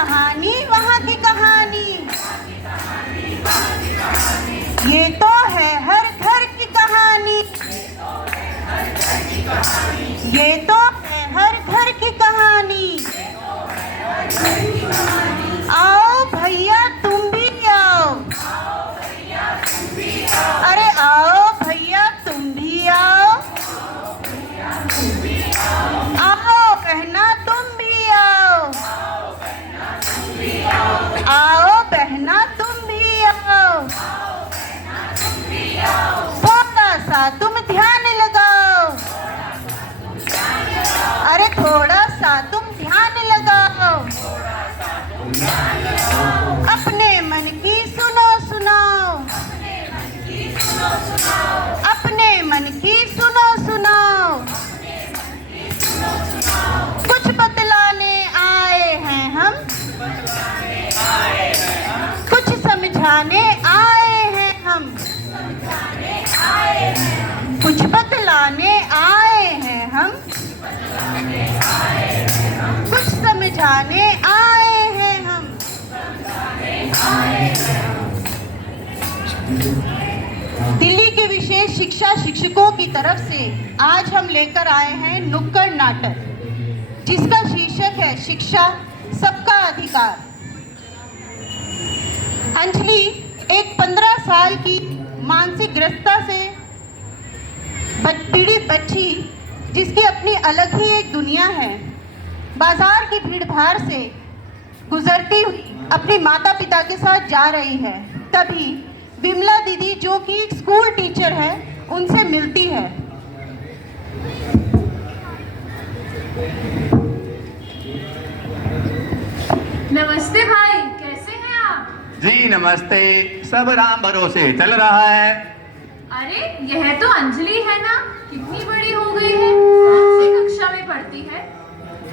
कहानी, वहाँ की कहानी, ये तो है हर घर की कहानी, ये तो है हर घर की कहानी। आओ भैया तुम भी आओ, अरे आओ भैया तुम भी आओ, आओ बहना तुम भी आओ, आओ बहना तुम भी आओ, थोड़ा सा तुम ध्यान लगाओ, अरे थोड़ा सा तुम ध्यान लगाओ, अपने मन की सुनो सुनाओ, अपने मन की सुनो सुनाओ, कुछ बतलाने आए हैं हम, कुछ समझाने आए हैं हम, कुछ बतलाने आए हैं हम, कुछ समझाने आए हैं हम। दिल्ली के विशेष शिक्षा शिक्षकों की तरफ से आज हम लेकर आए हैं नुक्कड़ नाटक, जिसका शीर्षक है शिक्षा सबका अधिकार। अंजलि एक 15 साल की मानसिक ग्रस्तता से पीड़ित बच्ची, जिसकी अपनी अलग ही एक दुनिया है, बाजार की भीड़ भाड़ से गुजरती हुई अपनी माता पिता के साथ जा रही है। तभी विमला दीदी, जो कि एक स्कूल टीचर है, उनसे मिलती है। नमस्ते भाई, कैसे हैं आप? जी नमस्ते, सब राम भरोसे चल रहा है। अरे यह तो अंजलि है ना, कितनी बड़ी हो गई है, कौन सी कक्षा में पढ़ती है?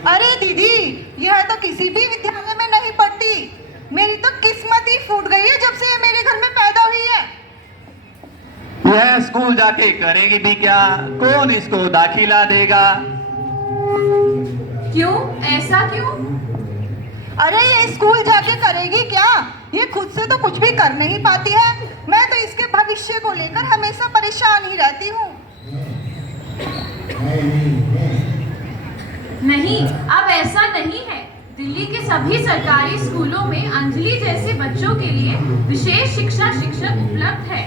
अरे दीदी, यह तो किसी भी विद्यालय में नहीं पढ़ती। मेरी तो किस्मत ही फूट गई है जब से ये मेरे घर में पैदा हुई है। यह स्कूल जाके करेगी भी क्या? कौन इसको दाखिला देगा? क्यों, ऐसा क्यों? अरे ये स्कूल जाके करेगी क्या? ये खुद से तो कुछ भी कर नहीं पाती है। मैं तो इसके भविष्य को लेकर हमेशा परेशान ही रहती हूँ। नहीं, अब ऐसा नहीं है। दिल्ली के सभी सरकारी स्कूलों में अंजलि जैसे बच्चों के लिए विशेष शिक्षा शिक्षक उपलब्ध है।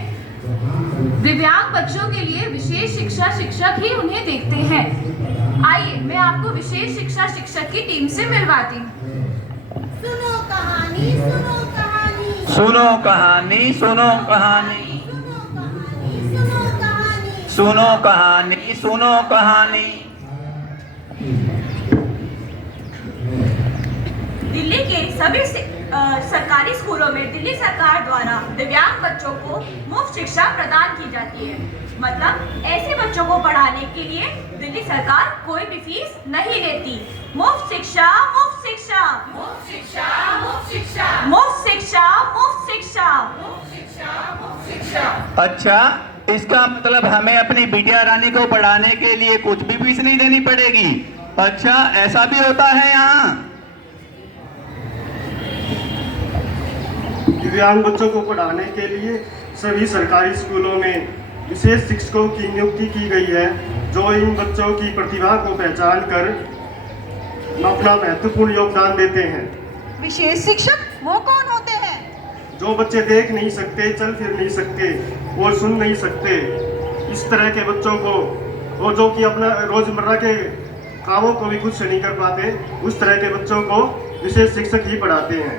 दिव्यांग बच्चों के लिए विशेष शिक्षा शिक्षक ही उन्हें देखते हैं। आइए, मैं आपको विशेष शिक्षा शिक्षक की टीम से मिलवाती हूँ। सुनो कहानी, सुनो कहानी, सुनो कहानी, सुनो कहानी, सुनो कहानी, सुनो कहानी, सुनो कहानी। दिल्ली के सभी सरकारी स्कूलों में दिल्ली सरकार द्वारा दिव्यांग बच्चों को मुफ्त शिक्षा प्रदान की जाती है। मतलब ऐसे बच्चों को पढ़ाने के लिए दिल्ली सरकार कोई भी फीस नहीं लेती। मुफ्त शिक्षा, मुफ्त शिक्षा, मुफ्त शिक्षा, मुफ्त शिक्षा, मुफ्त शिक्षा, मुफ्त शिक्षा, मुफ्त शिक्षा, मुफ्त शिक्षा। अच्छा, इसका मतलब हमें अपनी बिटिया रानी को पढ़ाने के लिए कुछ भी फीस नहीं देनी पड़ेगी। अच्छा, ऐसा भी होता है यहाँ? दिव्यांग बच्चों को पढ़ाने के लिए सभी सरकारी स्कूलों में विशेष शिक्षकों की नियुक्ति की गई है, जो इन बच्चों की प्रतिभा को पहचान कर अपना महत्वपूर्ण योगदान देते हैं। विशेष शिक्षक वो कौन होते हैं? जो बच्चे देख नहीं सकते, चल फिर नहीं सकते और सुन नहीं सकते, इस तरह के बच्चों को, और जो कि अपना रोजमर्रा के कामों को भी खुद से नहीं कर पाते, उस तरह के बच्चों को विशेष शिक्षक ही पढ़ाते हैं।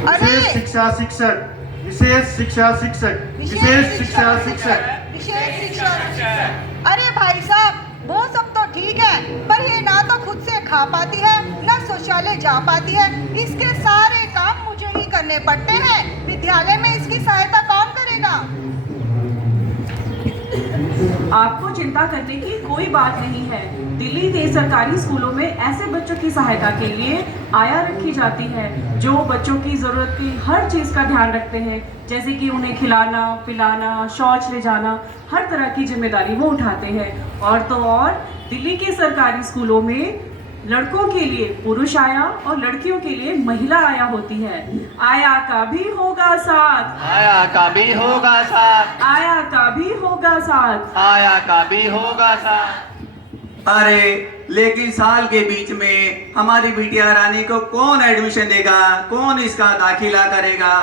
विशेष शिक्षा शिक्षक, विशेष शिक्षा शिक्षक, विशेष शिक्षा शिक्षक, विशेष शिक्षा शिक्षक। अरे भाई साहब, वो सब तो ठीक है, पर ये ना तो खुद से खा पाती है, ना शौचालय जा पाती है। इसके सारे काम मुझे ही करने पड़ते हैं। विद्यालय में इसकी सहायता कौन करेगा? आपको चिंता करने की कोई बात नहीं है। दिल्ली के सरकारी स्कूलों में ऐसे बच्चों की सहायता के लिए आया रखी जाती है, जो बच्चों की ज़रूरत की हर चीज़ का ध्यान रखते हैं, जैसे कि उन्हें खिलाना, पिलाना, शौच ले जाना, हर तरह की जिम्मेदारी वो उठाते हैं। और तो और दिल्ली के सरकारी स्कूलों में लड़कों के लिए पुरुष आया और लड़कियों के लिए महिला आया होती है। आया का भी होगा साथ, आया का भी होगा साथ, आया का भी होगा साथ। आया का भी होगा साथ। अरे लेकिन साल के बीच में हमारी बिटिया रानी को कौन एडमिशन देगा, कौन इसका दाखिला करेगा?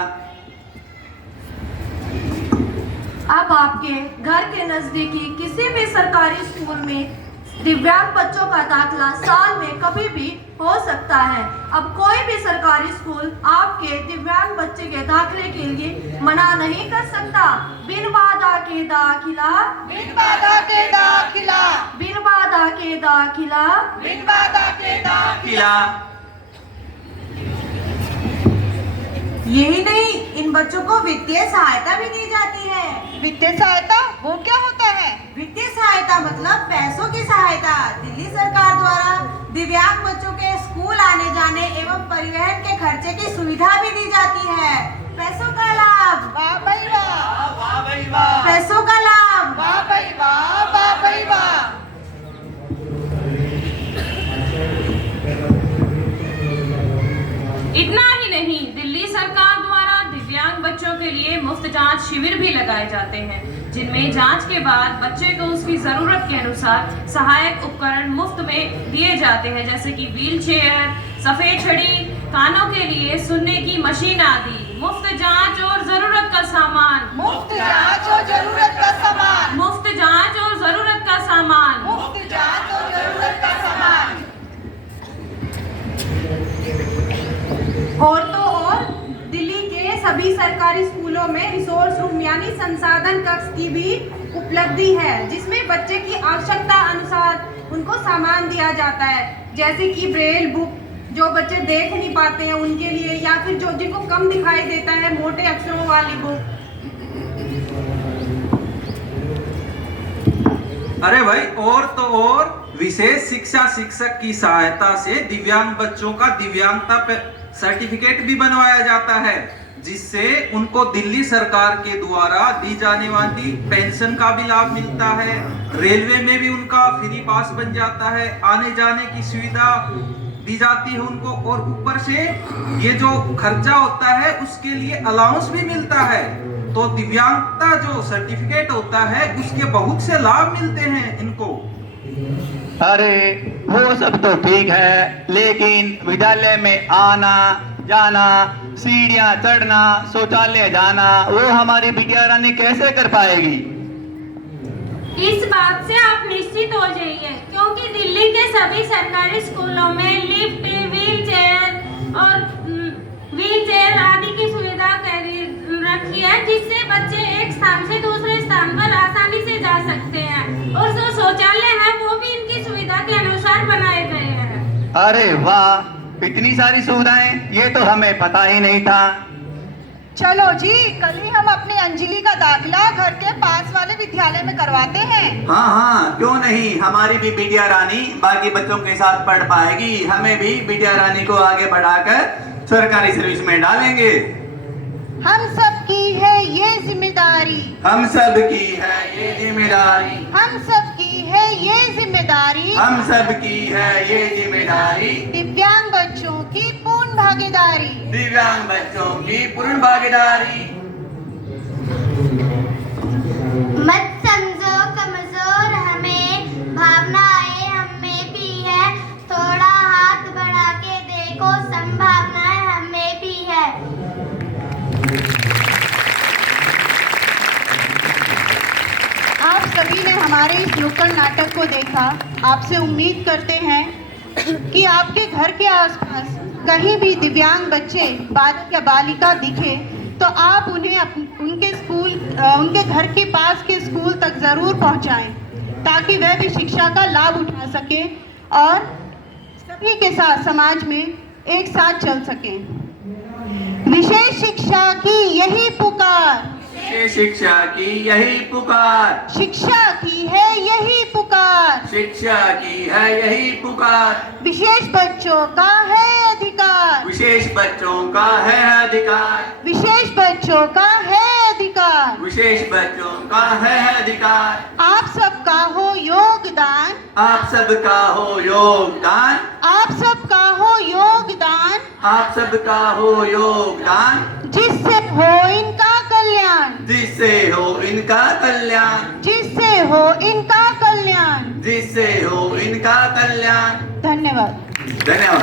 अब आपके घर के नजदीकी किसी भी सरकारी स्कूल में दिव्यांग बच्चों का दाखिला साल में कभी भी हो सकता है। अब कोई भी सरकारी स्कूल आपके दिव्यांग बच्चे के दाखिले के लिए मना नहीं कर सकता। बिन बाधा के दाखिला, बिन बाधा के दाखिला, बिन बाधा के दाखिला, बिन बाधा के दाखिला। यही नहीं, इन बच्चों को वित्तीय सहायता भी दी जाती है। वित्तीय सहायता वो क्या होता है? वित्तीय सहायता मतलब पैसों की सहायता। दिल्ली सरकार द्वारा दिव्यांग बच्चों के स्कूल आने जाने एवं परिवहन के खर्चे की सुविधा भी दी जाती है। पैसों का लाभ, वाह भाई वाह, वाह भाई वाह, पैसों का लाभ। वाह भाई वाह, वाह भाई वाह। इतना ही नहीं, दिल्ली सरकार द्वारा दिव्यांग बच्चों के लिए मुफ्त जांच शिविर भी लगाए जाते हैं, जिनमें जांच के बाद बच्चे को उसकी जरूरत के अनुसार सहायक उपकरण मुफ्त में दिए जाते हैं, जैसे कि व्हील चेयर, सफेद छड़ी, कानों के लिए सुनने की मशीन आदि। मुफ्त जांच और जरूरत का सामान, मुफ्त जांच और जरूरत का सामान, मुफ्त जांच और जरूरत का सामान। मुफ्त जांच और जरूरत का सामान। और तो और दिल्ली के सभी सरकारी स्कूलों में रिसोर्स रूम यानी संसाधन कक्ष की भी उपलब्धि है, जिसमें बच्चे की आवश्यकता अनुसार उनको सामान दिया जाता है, जैसे कि ब्रेल बुक जो बच्चे देख नहीं पाते हैं उनके लिए, या फिर जो जिनको कम दिखाई देता है मोटे अक्षरों वाली बुक। अरे भाई, और तो और विशेष शिक्षा शिक्षक की सहायता से दिव्यांग बच्चों का दिव्यांगता सर्टिफिकेट भी बनवाया जाता है, जिससे उनको दिल्ली सरकार के द्वारा दी जाने वाली पेंशन का भी लाभ मिलता है। रेलवे में भी उनका फ्री पास बन जाता है, आने जाने की सुविधा दी जाती है उनको, और ऊपर से ये जो खर्चा होता है उसके लिए अलाउंस भी मिलता है। तो दिव्यांगता जो सर्टिफिकेट होता है उसके बहुत से लाभ मिलते हैं इनको। अरे वो सब तो ठीक है, लेकिन विद्यालय में आना जाना, सीढ़ियाँ चढ़ना, शौचालय जाना, वो हमारी बिटिया रानी कैसे कर पाएगी? इस बात से आप निश्चित हो जाइए, क्योंकि दिल्ली के सभी सरकारी स्कूलों में लिफ्ट, व्हील चेयर आदि की सुविधा रखी है, जिससे बच्चे एक स्थान से दूसरे स्थान पर आसानी से जा सकते हैं, और जो शौचालय है वो भी इनकी सुविधा के अनुसार बनाए गए हैं। अरे वाह, इतनी सारी सुविधाएं, ये तो हमें पता ही नहीं था। चलो जी, कल ही हम अपनी अंजलि का दाखिला घर के पास वाले विद्यालय में करवाते हैं। हाँ हाँ, क्यों नहीं, हमारी भी बिटिया रानी बाकी बच्चों के साथ पढ़ पाएगी। हमें भी बिटिया रानी को आगे बढ़ाकर सरकारी सर्विस में डालेंगे। हम सब की है ये जिम्मेदारी, हम सब की है ये जिम्मेदारी, हम सब की है ये जिम्मेदारी, हम सब की है ये जिम्मेदारी। दिव्यांग बच्चों की पूर्ण भागीदारी, दिव्यांग बच्चों की पूर्ण भागीदारी। मत समझो कमजोर हमें, भावनाएं हमें भी है, थोड़ा हाथ बढ़ा के देखो, संभावनाएं हमें भी है। आप सभी ने हमारे इस नुक्कड़ नाटक को देखा। आपसे उम्मीद करते हैं कि आपके घर के आसपास कहीं भी दिव्यांग बच्चे बालक या बालिका दिखे तो आप उन्हें उनके घर के पास के स्कूल तक ज़रूर पहुंचाएं, ताकि वह भी शिक्षा का लाभ उठा सके और सभी के साथ समाज में एक साथ चल सकें। विशेष शिक्षा की यही पुकार, विशेष शिक्षा की यही पुकार, शिक्षा की है यही पुकार, शिक्षा की है यही पुकार। विशेष बच्चों का है अधिकार, विशेष बच्चों का है अधिकार, विशेष बच्चों का है अधिकार। विशेष बच्चों का है अधिकार। आप सबका हो योगदान, आप सबका हो योगदान, आप सबका हो योगदान, आप सबका हो योगदान, जिससे हो इनका कल्याण, जिससे हो इनका कल्याण, जिससे हो इनका कल्याण। जिससे हो इनका कल्याण। धन्यवाद। धन्यवाद।